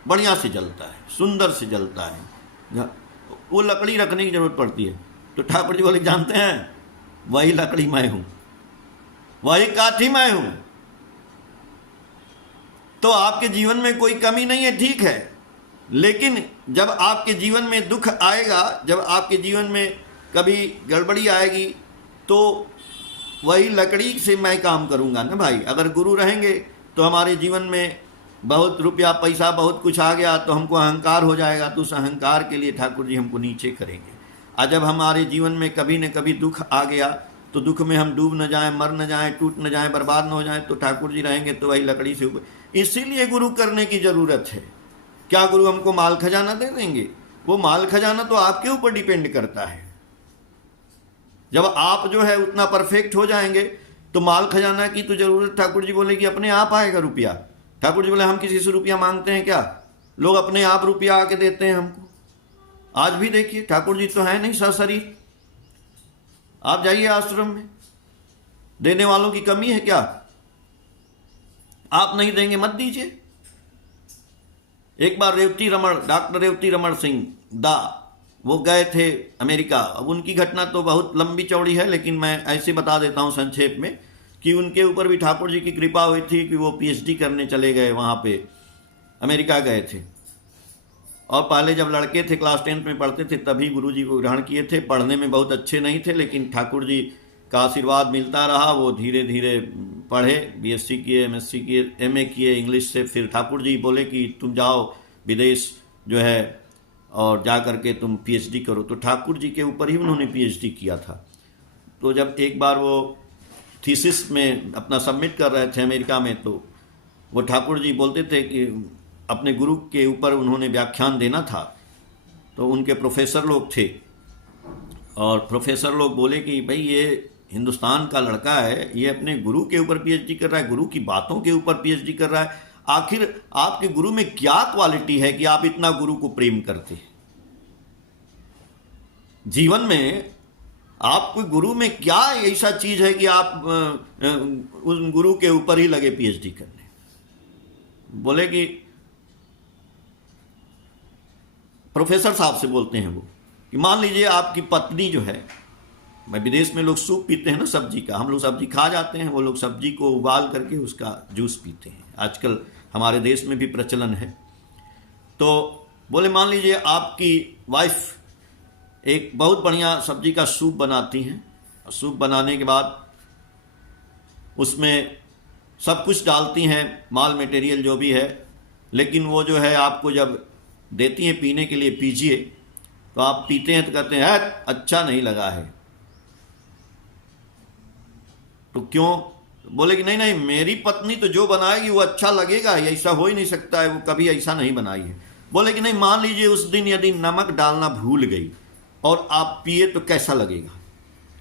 बढ़िया से जलता है, सुंदर से जलता है। वो लकड़ी रखने की जरूरत पड़ती है। तो ठाकुर जी बोले जानते हैं, वही लकड़ी मैं हूं, वही काठी मैं हूं। तो आपके जीवन में कोई कमी नहीं है, ठीक है, लेकिन जब आपके जीवन में दुख आएगा, जब आपके जीवन में कभी गड़बड़ी आएगी, तो वही लकड़ी से मैं काम करूंगा ना भाई। अगर गुरु रहेंगे तो हमारे जीवन में बहुत रुपया पैसा बहुत कुछ आ गया तो हमको अहंकार हो जाएगा, तो उस अहंकार के लिए ठाकुर जी हमको नीचे करेंगे। और जब हमारे जीवन में कभी न कभी दुख आ गया तो दुख में हम डूब न जाएं, मर न जाएं, टूट न जाएं, बर्बाद न हो जाएं, तो ठाकुर जी रहेंगे तो वही लकड़ी से ऊपर। इसीलिए गुरु करने की ज़रूरत है। क्या गुरु हमको माल खजाना दे देंगे? वो माल खजाना तो आपके ऊपर डिपेंड करता है। जब आप जो है उतना परफेक्ट हो जाएंगे तो माल खजाना की तो जरूरत, ठाकुर जी बोले कि अपने आप आएगा रुपया। ठाकुर जी बोले हम किसी से रुपया मांगते हैं क्या? लोग अपने आप रुपया आके देते हैं हमको। आज भी देखिए, ठाकुर जी तो है नहीं सशरीर, आप जाइए आश्रम में, देने वालों की कमी है क्या? आप नहीं देंगे मत दीजिए। एक बार रेवती रमण, डॉक्टर रेवती रमण सिंह दा, वो गए थे अमेरिका। अब उनकी घटना तो बहुत लंबी चौड़ी है, लेकिन मैं ऐसे बता देता हूँ संक्षेप में कि उनके ऊपर भी ठाकुर जी की कृपा हुई थी कि वो पीएचडी करने चले गए, वहाँ पे अमेरिका गए थे। और पहले जब लड़के थे, क्लास 10 में पढ़ते थे, तभी गुरु जी को ग्रहण किए थे। पढ़ने में बहुत अच्छे नहीं थे, लेकिन ठाकुर जी का आशीर्वाद मिलता रहा। वो धीरे धीरे पढ़े, बीएससी किए, एमएससी किए, एमए किए इंग्लिश से। फिर ठाकुर जी बोले कि तुम जाओ विदेश जो है और जा करके तुम पीएचडी करो। तो ठाकुर जी के ऊपर ही उन्होंने पीएचडी किया था। तो जब एक बार वो थीसिस में अपना सबमिट कर रहे थे अमेरिका में, तो वो ठाकुर जी बोलते थे कि अपने गुरु के ऊपर उन्होंने व्याख्यान देना था। तो उनके प्रोफेसर लोग थे और प्रोफेसर लोग बोले कि भाई ये हिंदुस्तान का लड़का है, ये अपने गुरु के ऊपर पीएचडी कर रहा है, गुरु की बातों के ऊपर पीएचडी कर रहा है। आखिर आपके गुरु में क्या क्वालिटी है कि आप इतना गुरु को प्रेम करते हैं? जीवन में आपको गुरु में क्या ऐसा चीज है कि आप उस गुरु के ऊपर ही लगे पीएचडी करने? बोले कि प्रोफेसर साहब से बोलते हैं वो कि मान लीजिए आपकी पत्नी जो है, मैं विदेश में लोग सूप पीते हैं ना सब्जी का, हम लोग सब्जी खा जाते हैं, वो लोग सब्जी को उबाल करके उसका जूस पीते हैं। आजकल हमारे देश में भी प्रचलन है। तो बोले मान लीजिए आपकी वाइफ एक बहुत बढ़िया सब्जी का सूप बनाती हैं, और सूप बनाने के बाद उसमें सब कुछ डालती हैं, माल मटेरियल जो भी है, लेकिन वो जो है आपको जब देती हैं पीने के लिए, पीजिए, तो आप पीते हैं तो कहते हैं अच्छा नहीं लगा है। तो क्यों? बोले कि नहीं नहीं, मेरी पत्नी तो जो बनाएगी वो अच्छा लगेगा, ऐसा हो ही नहीं सकता है, वो कभी ऐसा नहीं बनाई है। बोले कि नहीं, मान लीजिए उस दिन यदि नमक डालना भूल गई और आप पिए तो कैसा लगेगा?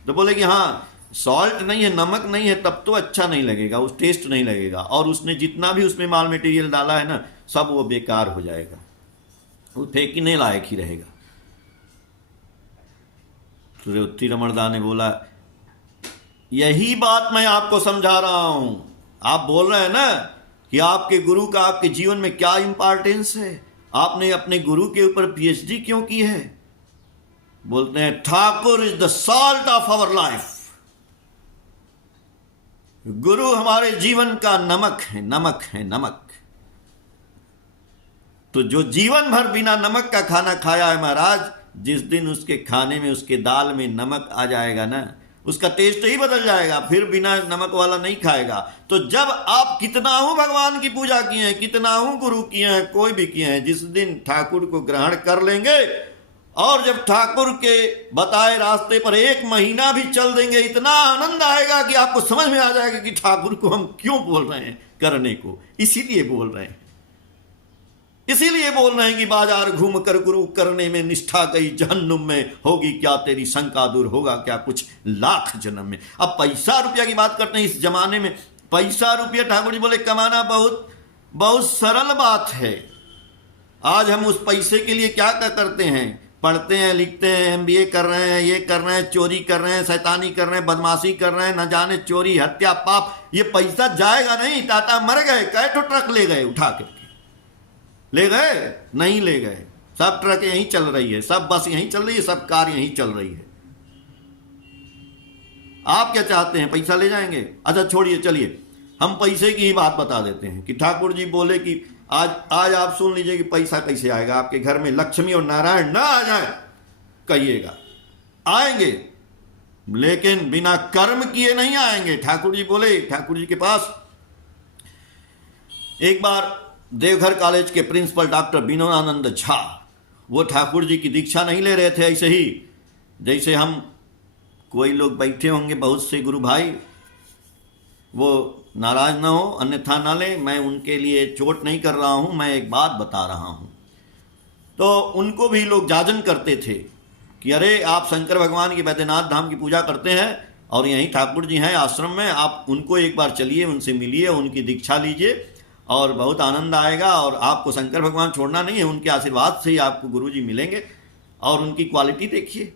तो बोले कि हाँ, सॉल्ट नहीं है, नमक नहीं है, तब तो अच्छा नहीं लगेगा, उस टेस्ट नहीं लगेगा, और उसने जितना भी उसमें माल मटेरियल डाला है ना, सब वो बेकार हो जाएगा, वो फेंकने लायक ही रहेगा। तो रेवती रमणदास ने बोला, यही बात मैं आपको समझा रहा हूं। आप बोल रहे हैं ना कि आपके गुरु का आपके जीवन में क्या इंपॉर्टेंस है, आपने अपने गुरु के ऊपर पीएचडी क्यों की है? बोलते हैं, Thakur is the salt of our life. गुरु हमारे जीवन का नमक है, नमक है, नमक। तो जो जीवन भर बिना नमक का खाना खाया है महाराज, जिस दिन उसके खाने में, उसके दाल में नमक आ जाएगा ना, उसका टेस्ट ही बदल जाएगा, फिर बिना नमक वाला नहीं खाएगा। तो जब आप कितना हूं भगवान की पूजा किए हैं, कितना हूं गुरु किए हैं, कोई भी किए हैं, जिस दिन ठाकुर को ग्रहण कर लेंगे और जब ठाकुर के बताए रास्ते पर 1 महीना भी चल देंगे, इतना आनंद आएगा कि आपको समझ में आ जाएगा कि ठाकुर को हम क्यों बोल रहे हैं करने को। इसीलिए बोल रहे हैं, इसीलिए बोल रहे हैं कि बाजार घूम कर गुरु करने में निष्ठा गई जहन्नुम में, होगी क्या तेरी शंका दूर, होगा क्या कुछ लाख जन्म में। अब पैसा रुपया की बात करते हैं, इस जमाने में पैसा रुपया ठाकुर जी बोले कमाना बहुत बहुत सरल बात है। आज हम उस पैसे के लिए क्या क्या करते हैं, पढ़ते हैं, लिखते हैं, एमबीए कर रहे हैं, ये कर रहे हैं, चोरी कर रहे हैं, शैतानी कर रहे हैं, बदमाशी कर रहे हैं, न जाने चोरी, हत्या, पाप। ये पैसा जाएगा नहीं। टाटा मर गए, कै ठो ट्रक ले गए उठा करके, ले गए? नहीं ले गए। सब ट्रक यहीं चल रही है, सब बस यहीं चल रही है, सब कार यहीं चल रही है। आप क्या चाहते हैं, पैसा ले जाएंगे? अच्छा छोड़िए, चलिए हम पैसे की ही बात बता देते हैं कि ठाकुर जी बोले कि आज आप सुन लीजिए कि पैसा कैसे आएगा आपके घर में, लक्ष्मी और नारायण ना आ जाए कहिएगा, आएंगे लेकिन बिना कर्म किए नहीं आएंगे। ठाकुर जी बोले, ठाकुर जी के पास एक बार देवघर कॉलेज के प्रिंसिपल डॉक्टर विनोदानंद झा, वो ठाकुर जी की दीक्षा नहीं ले रहे थे, ऐसे ही जैसे हम कोई लोग बैठे होंगे बहुत से गुरु भाई, वो नाराज ना हो, अन्यथा ना ले, मैं उनके लिए चोट नहीं कर रहा हूं, मैं एक बात बता रहा हूं। तो उनको भी लोग जाजन करते थे कि अरे आप शंकर भगवान की बैद्यनाथ धाम की पूजा करते हैं और यहीं ठाकुर जी हैं आश्रम में, आप उनको एक बार चलिए, उनसे मिलिए, उनकी दीक्षा लीजिए और बहुत आनंद आएगा, और आपको शंकर भगवान छोड़ना नहीं है, उनके आशीर्वाद से ही आपको गुरु जी मिलेंगे, और उनकी क्वालिटी देखिए,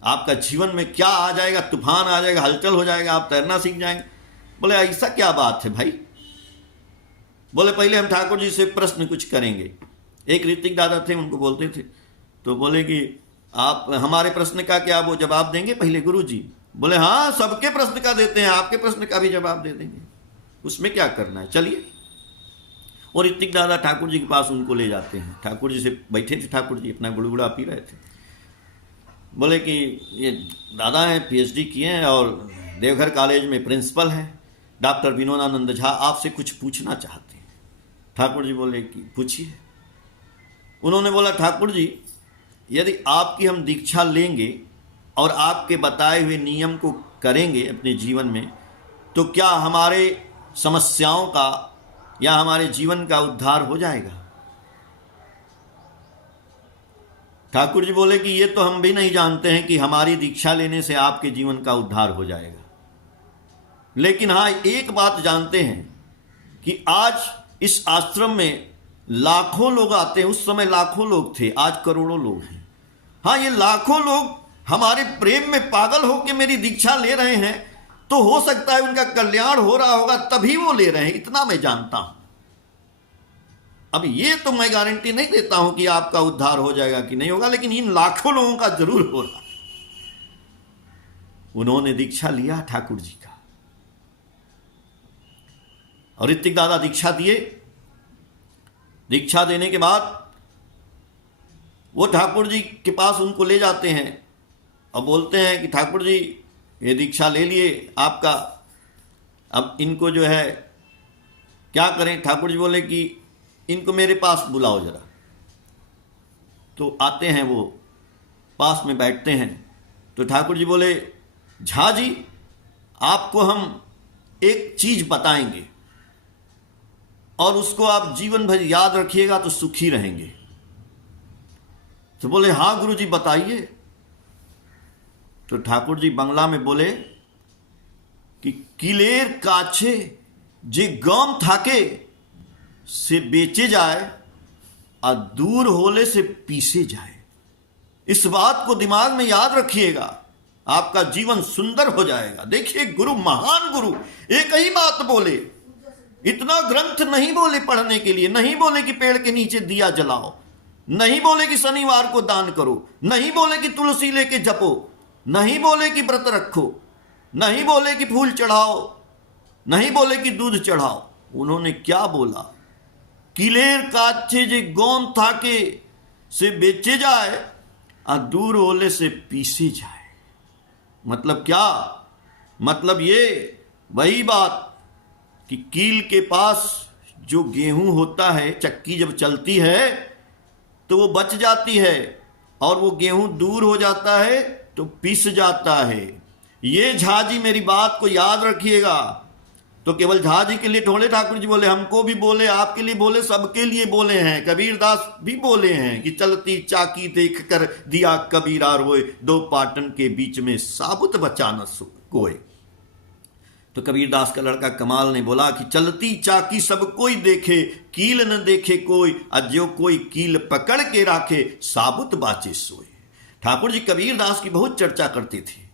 आपका जीवन में क्या आ जाएगा, तूफान आ जाएगा, हलचल हो जाएगा, आप तैरना सीख जाएंगे। बोले ऐसा क्या बात है भाई? बोले पहले हम ठाकुर जी से प्रश्न कुछ करेंगे। एक ऋतिक दादा थे, उनको बोलते थे, तो बोले कि आप हमारे प्रश्न का क्या वो जवाब देंगे पहले गुरु जी? बोले हाँ, सबके प्रश्न का देते हैं, आपके प्रश्न का भी जवाब दे देंगे, उसमें क्या करना है, चलिए। और ऋतिक दादा ठाकुर जी के पास उनको ले जाते हैं। ठाकुर जी से बैठे थे, ठाकुर जी अपना गुड़गुड़ा पी रहे थे। बोले कि ये दादा हैं, पीएचडी किए हैं और देवघर कॉलेज में प्रिंसिपल हैं, डॉक्टर विनोदानंद झा आपसे कुछ पूछना चाहते हैं। ठाकुर जी बोले कि पूछिए। उन्होंने बोला, ठाकुर जी यदि आपकी हम दीक्षा लेंगे और आपके बताए हुए नियम को करेंगे अपने जीवन में, तो क्या हमारे समस्याओं का या हमारे जीवन का उद्धार हो जाएगा? ठाकुर जी बोले कि ये तो हम भी नहीं जानते हैं कि हमारी दीक्षा लेने से आपके जीवन का उद्धार हो जाएगा, लेकिन हाँ एक बात जानते हैं कि आज इस आश्रम में लाखों लोग आते हैं। उस समय लाखों लोग थे, आज करोड़ों लोग हैं। हाँ, ये लाखों लोग हमारे प्रेम में पागल होकर मेरी दीक्षा ले रहे हैं, तो हो सकता है उनका कल्याण हो रहा होगा, तभी वो ले रहे हैं, इतना मैं जानता हूं। अब ये तो मैं गारंटी नहीं देता हूं कि आपका उद्धार हो जाएगा कि नहीं होगा, लेकिन इन लाखों लोगों का जरूर हो रहा। उन्होंने दीक्षा लिया ठाकुर जी का, और ऋतिक दादा दीक्षा दिए। दीक्षा देने के बाद वो ठाकुर जी के पास उनको ले जाते हैं और बोलते हैं कि ठाकुर जी ये दीक्षा ले लिए आपका, अब इनको जो है क्या करें? ठाकुर जी बोले कि इनको मेरे पास बुलाओ जरा। तो आते हैं, वो पास में बैठते हैं। तो ठाकुर जी बोले, झा जी आपको हम एक चीज बताएंगे और उसको आप जीवन भर याद रखिएगा तो सुखी रहेंगे। तो बोले हाँ गुरु जी बताइए। तो ठाकुर जी बंगला में बोले कि किलेर काछे जे गम थाके से बेचे जाए और दूर होले से पीसे जाए। इस बात को दिमाग में याद रखिएगा, आपका जीवन सुंदर हो जाएगा। देखिए गुरु, महान गुरु एक ही बात बोले, इतना ग्रंथ नहीं बोले पढ़ने के लिए, नहीं बोले कि पेड़ के नीचे दिया जलाओ, नहीं बोले कि शनिवार को दान करो, नहीं बोले कि तुलसी लेके जपो, नहीं बोले कि व्रत रखो, नहीं बोले कि फूल चढ़ाओ, नहीं बोले कि दूध चढ़ाओ। उन्होंने क्या बोला? किलेर काछे जे गौम थाके से बेचे जाए और दूर होले से पीसे जाए। मतलब क्या? मतलब ये वही बात कि कील के पास जो गेहूं होता है, चक्की जब चलती है तो वो बच जाती है, और वो गेहूं दूर हो जाता है तो पिस जाता है। ये झाजी मेरी बात को याद रखिएगा। तो केवल झाजी के लिए थोड़े ठाकुर जी बोले, हमको भी बोले, आपके लिए बोले, सबके लिए बोले हैं। कबीरदास भी बोले हैं कि चलती चाकी देख कर दिया कबीरा रोए, दो पाटन के बीच में साबुत बचा न कोई। तो कबीरदास का लड़का कमाल ने बोला कि चलती चाकी सब कोई देखे, कील न देखे कोई, और जो कोई कील पकड़ के राखे साबुत बाचे सोए। ठाकुर जी कबीरदास की बहुत चर्चा करते थे।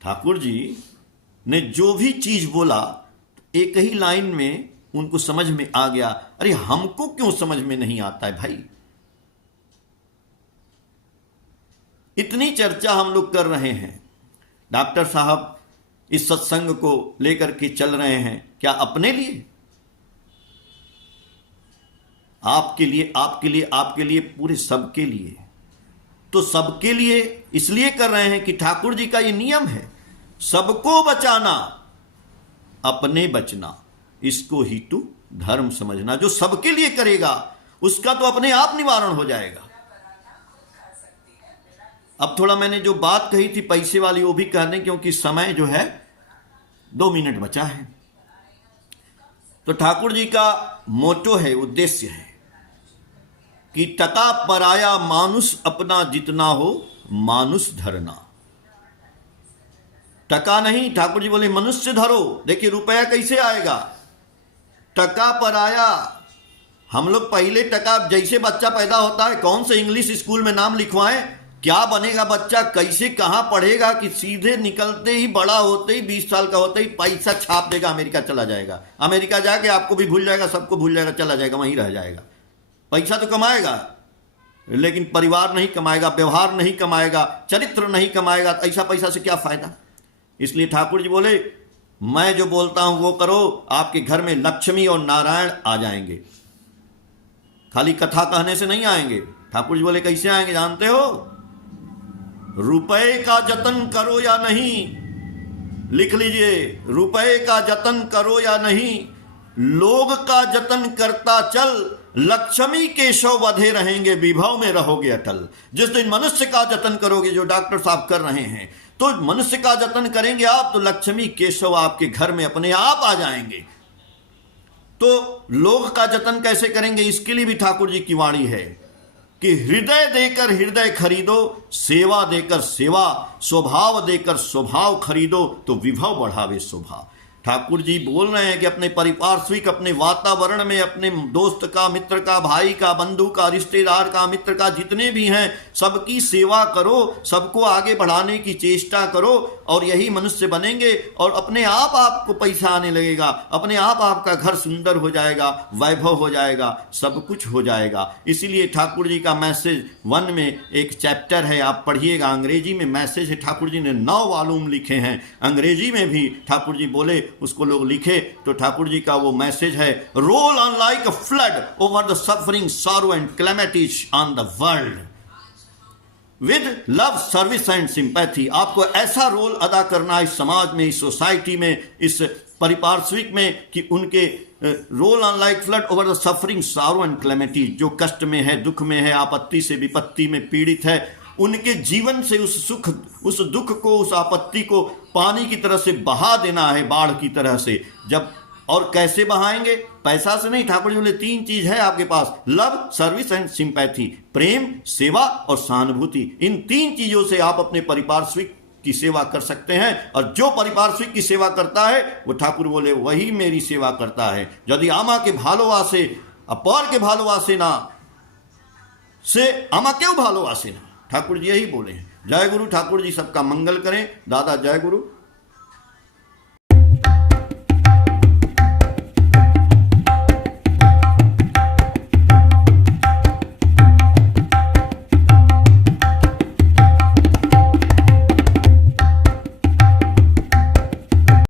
ठाकुर जी ने जो भी चीज बोला एक ही लाइन में उनको समझ में आ गया। अरे हमको क्यों समझ में नहीं आता है भाई? इतनी चर्चा हम लोग कर रहे हैं, डॉक्टर साहब इस सत्संग को लेकर के चल रहे हैं, क्या अपने लिए? आपके लिए, आपके लिए, आपके लिए, पूरे सबके लिए। तो सबके लिए इसलिए कर रहे हैं कि ठाकुर जी का ये नियम है, सबको बचाना, अपने बचना, इसको ही तू धर्म समझना। जो सबके लिए करेगा उसका तो अपने आप निवारण हो जाएगा। अब थोड़ा मैंने जो बात कही थी पैसे वाली वो भी कह दें, क्योंकि समय जो है 2 मिनट बचा है। तो ठाकुर जी का मोटो है, उद्देश्य है कि टका पराया मानुष अपना जितना हो मानुष धरना। टका नहीं, ठाकुर जी बोले मनुष्य धरो। देखिए रुपया कैसे आएगा? टका पराया। हम लोग पहले टका, जैसे बच्चा पैदा होता है कौन से इंग्लिश स्कूल में नाम लिखवाएं, क्या बनेगा बच्चा, कैसे कहां पढ़ेगा, कि सीधे निकलते ही बड़ा होते ही 20 साल का होते ही पैसा छाप देगा, अमेरिका चला जाएगा। अमेरिका जाके आपको भी भूल जाएगा, सबको भूल जाएगा, चला जाएगा, वहीं रह जाएगा। पैसा तो कमाएगा लेकिन परिवार नहीं कमाएगा, व्यवहार नहीं कमाएगा, चरित्र नहीं कमाएगा। ऐसा पैसा से क्या फायदा? इसलिए ठाकुर जी बोले मैं जो बोलता हूं वो करो, आपके घर में लक्ष्मी और नारायण आ जाएंगे। खाली कथा कहने से नहीं आएंगे। ठाकुर जी बोले कैसे आएंगे जानते हो? रुपए का जतन करो या नहीं, लिख लीजिए, रुपए का जतन करो या नहीं, लोग का जतन करता चल, लक्ष्मी केशव बधे रहेंगे, विभव में रहोगे अटल। जिस दिन मनुष्य का जतन करोगे, जो डॉक्टर साहब कर रहे हैं, तो मनुष्य का जतन करेंगे आप तो लक्ष्मी केशव आपके घर में अपने आप आ जाएंगे। तो लोग का जतन कैसे करेंगे? इसके लिए भी ठाकुर जी की वाणी है कि हृदय देकर हृदय खरीदो, सेवा देकर सेवा, स्वभाव देकर स्वभाव खरीदो, तो विभव बढ़ावे स्वभाव। ठाकुर जी बोल रहे हैं कि अपने पारिपार्श्विक, अपने वातावरण में, अपने दोस्त का, मित्र का, भाई का, बंधु का, रिश्तेदार का, मित्र का, जितने भी हैं सबकी सेवा करो, सबको आगे बढ़ाने की चेष्टा करो, और यही मनुष्य बनेंगे। और अपने आप आपको पैसा आने लगेगा, अपने आप आपका घर सुंदर हो जाएगा, वैभव हो जाएगा, सब कुछ हो जाएगा। इसीलिए ठाकुर जी का मैसेज 1 में एक चैप्टर है, आप पढ़िएगा, अंग्रेजी में मैसेज है। ठाकुर जी ने 9 वॉल्यूम लिखे हैं, अंग्रेजी में भी ठाकुर जी बोले उसको लोग लिखे। तो ठाकुर जी का वो मैसेज है, roll on like a flood over the suffering sorrow and calamities on the world with love service and sympathy. आपको ऐसा रोल अदा करना है इस समाज में, इस सोसाइटी में, इस परिपार्श्विक में, कि उनके roll on like flood over the suffering sorrow and calamities, जो कष्ट में है, दुख में है, आपत्ति से विपत्ति में पीड़ित है, उनके जीवन से उस सुख, उस दुख को, उस आपत्ति को पानी की तरह से बहा देना है, बाढ़ की तरह से। जब और कैसे बहाएंगे? पैसा से नहीं। ठाकुर जी बोले 3 चीज है आपके पास, लव, सर्विस एंड सिंपैथी, प्रेम, सेवा और सहानुभूति। इन 3 चीजों से आप अपने परिपार्श्विक की सेवा कर सकते हैं। और जो परिपार्श्विक की सेवा करता है वो ठाकुर बोले वही मेरी सेवा करता है। यदि आमा के भालोवासे अपर के भालोवासे ना से आमा क्यों भालोवासे ना, ठाकुर जी यही बोले हैं। जय गुरु। ठाकुर जी सबका मंगल करें। दादा जय गुरु।